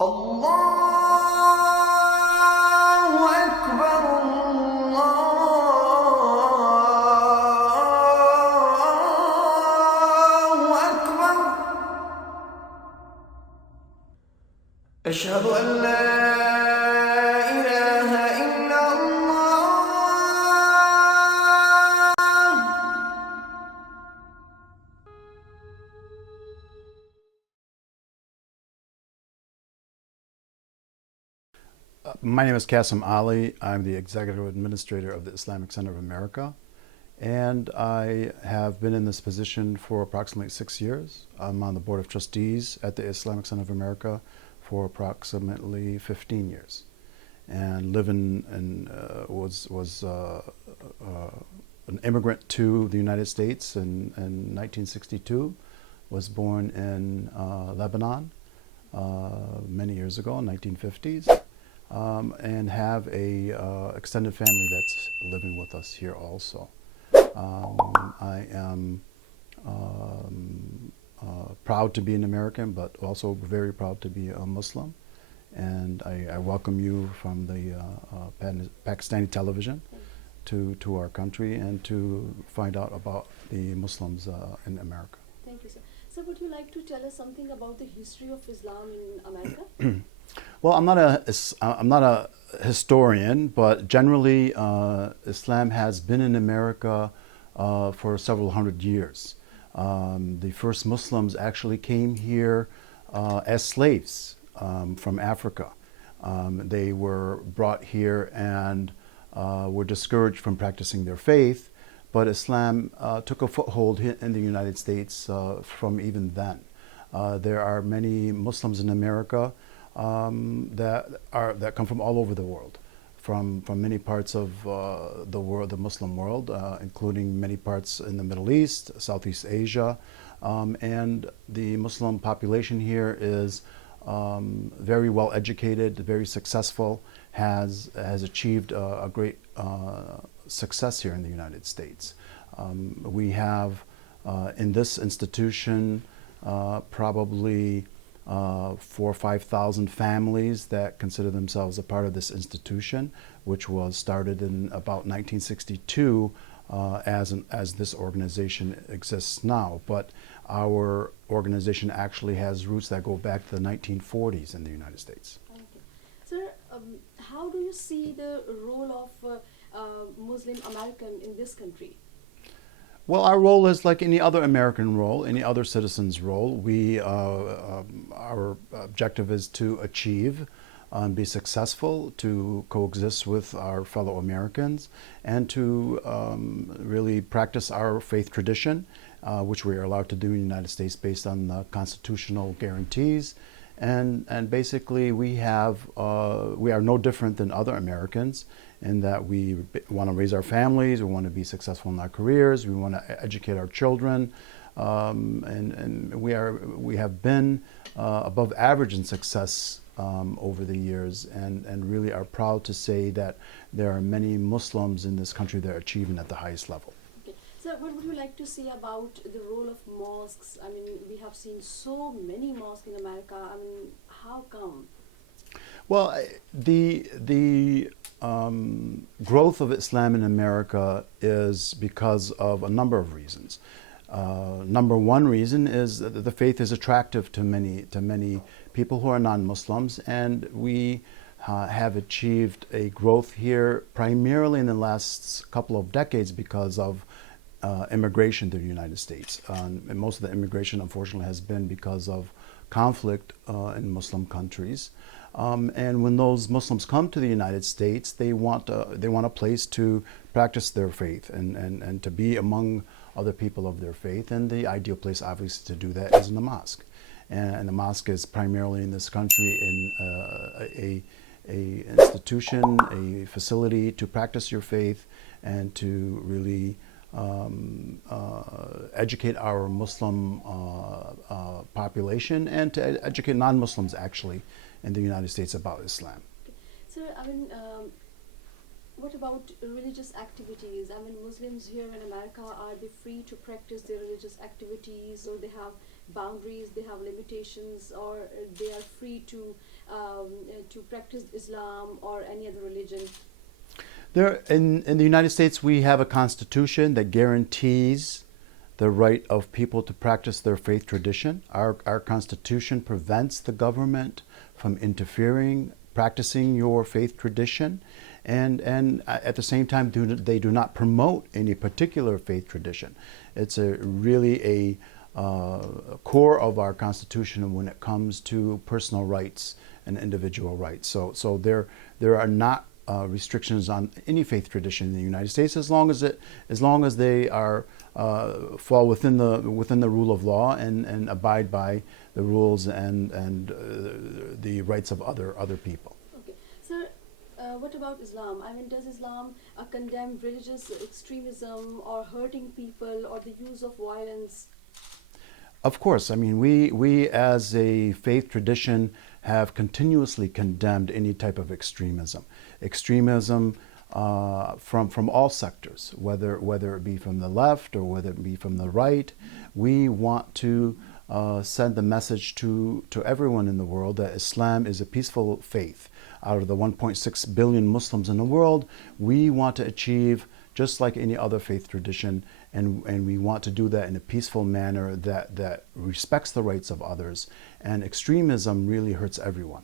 الله أكبر الله أكبر أشهد أن لا إله إلا الله My name is Kassem Ali. I'm the Executive Administrator of the Islamic Center of America, and I have been in this position for approximately 6 years. I'm on the Board of Trustees at the Islamic Center of America for approximately 15 years, and was an immigrant to the United States in 1962. Was born in Lebanon many years ago, in 1950s. And have a extended family that's living with us here also. I am proud to be an American, but also very proud to be a Muslim. And I welcome you from the Pakistani television to our country and to find out about the Muslims in America. Thank you, sir. So would you like to tell us something about the history of Islam in America? Well, I'm not a historian, but generally Islam has been in America for several hundred years. The first Muslims actually came here as slaves from Africa. They were brought here and were discouraged from practicing their faith, but Islam took a foothold in the United States from even then. There are many Muslims in America that come from all over the world, from many parts of the world, the Muslim world, including many parts in the Middle East, Southeast Asia, and the Muslim population here is very well educated, very successful, has achieved a great success here in the United States. We have in this institution probably 4,000 or 5,000 families that consider themselves a part of this institution, which was started in about 1962 as this organization exists now. But our organization actually has roots that go back to the 1940s in the United States. Okay. Sir, how do you see the role of Muslim American in this country? Well, our role is like any other American role, any other citizen's role. Our objective is to achieve, be successful, to coexist with our fellow Americans, and to really practice our faith tradition, which we are allowed to do in the United States based on the constitutional guarantees. And basically, we are no different than other Americans in that we want to raise our families, we want to be successful in our careers, we want to educate our children, and we have been above average in success over the years, and really are proud to say that there are many Muslims in this country that are achieving at the highest level. Okay. So what would you like to say about the role of mosques? I mean, we have seen so many mosques in America. I mean, how come? Well, the growth of Islam in America is because of a number of reasons. Number one reason is that the faith is attractive to many people who are non-Muslims, and we have achieved a growth here primarily in the last couple of decades because of immigration to the United States. And most of the immigration, unfortunately, has been because of conflict in Muslim countries. And when those Muslims come to the United States, they want a place to practice their faith and to be among other people of their faith. And the ideal place, obviously, to do that is in the mosque. And the mosque is primarily in this country in a institution, a facility to practice your faith and to really educate our Muslim population and to educate non-Muslims actually in the United States about Islam. Okay. So, I mean, what about religious activities? I mean, Muslims here in America, are they free to practice their religious activities, or they have boundaries, they have limitations, or they are free to practice Islam or any other religion? In the United States, we have a constitution that guarantees the right of people to practice their faith tradition. Our constitution prevents the government from interfering, practicing your faith tradition, and at the same time, they do not promote any particular faith tradition. It's really a core of our constitution when it comes to personal rights and individual rights. So there are not restrictions on any faith tradition in the United States, as long as they are fall within the rule of law and abide by the rules and the rights of other people. Okay, sir. What about Islam? I mean, does Islam condemn religious extremism or hurting people or the use of violence? Of course. I mean, we as a faith tradition have continuously condemned any type of extremism. Extremism from all sectors, whether it be from the left or whether it be from the right. We want to send the message to everyone in the world that Islam is a peaceful faith. Out of the 1.6 billion Muslims in the world, we want to achieve just like any other faith tradition, and we want to do that in a peaceful manner that respects the rights of others. And extremism really hurts everyone.